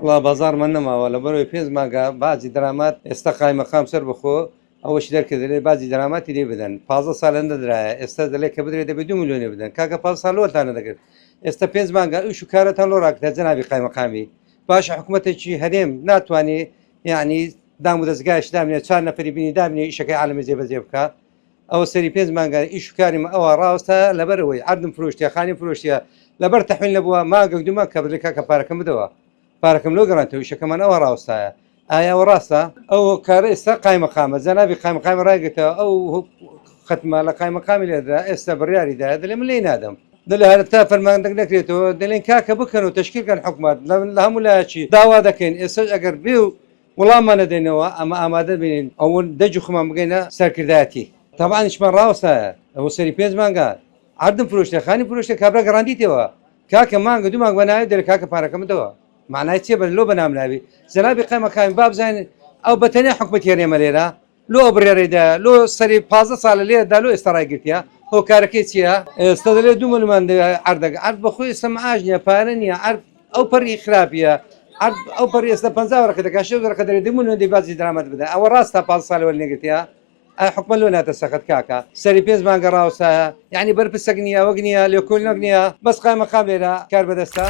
والله بازار من نماوە لە بەرەوەی پێنج مانگە بازی دەرامەت ئێستا قایمەقام سەر بخۆ ئەوەش دەرکە دەڵێ بازی دەرامەتی لێ بدەن 15 ساڵ نەدرایە ئێستا دەڵێ کە بدرێت دەبێت 2 میلیۆنێ بدەن کاکە 15 ساڵ لۆتانە دەکرد ئێستا پێنج مانگە ئیش و کارەتان لۆ ڕاکتە جەنابی قایمەقامی باشە حکوومەتێکی هەرێم ناتوانێت یعنی دام و دەستگایش دامنێت 4 نەفری بینی دامنێ ئیشەکەی عالەمی جێبەجێ بکە ئەوە سەری پێنج مانگە ئیش و کاریم ئەوە ڕاستە لەبەرەوەی عەردم فرۆشتیە خانی فرۆشتیە لەبەر تەحویل نەبووە مانگە دوومە کە بدرێت کاکە پارەکەم بدەوە پارەکەم لۆ گەڕانتەوە ئیشەکەمان ئەوە ڕاستایە ئایاوە ڕاستە ئەو کارە ئێستا قایمەقامە جەنابی قایمەقامی ڕایگرتەوە ئەو ختمە لە قایمەقامی لێدا ئێستا بڕیاریدایە دەڵێ من لێ نادەم دەڵێ هەر تا فەرماندەک نەکرێتەوە دەڵێن کاکە بکەن و تەشکیلکەن حکوومەت لە هەموو لایەکی داوا دەکەین ئێستا ئەگەر بێ و وەڵاممان نەدەینەوە ئەمە ئامادە بینین ئەو دەجی خۆمان بگەینە سەرکردایەتی تەبعانیشمان ڕاستایە ئەوە سەری پێنج مانگە عەردم فرۆشتە خانی فرۆشتە کابرا گەڕاندیتەوە کاکە مانگە دوو مانگ بەناوی دەڵێ کاکە پارەکەم بدەوە معنای چێ بە لۆ بەنامناوی جەنابی قایمەقامی با بزانین ئەو بەتەنیا حکومەتی هەرێمە لێرە لۆ بڕێڕێدا لۆ سەری 15 ساڵە لێدا لۆ ئێستا ڕایگرتیە هۆکارەکەی چییە ئێستا دەلێ 2 ملیۆن عەردەکە عەرد بەخۆی ئێستا مەعاش نییە پارە نییە عەرد ئەو پەڕی خراپیە ئەو پەڕی ئێستا 50 وەرەقە دەکات 6 وەرەقە دەرێ 2 ملیۆن بازی دەرامەت بدەن ئەوە ڕاستە 15 ساڵ وەرنێگرتیە حکومە لۆ ناتە سەخت کاکە سەری پێنج مانگە ڕاوسایە یعنی بەرپرسەک نییە وەک نییە لێکۆڵینەک نییە بەس قایمەقام لێرە کار بەدەستە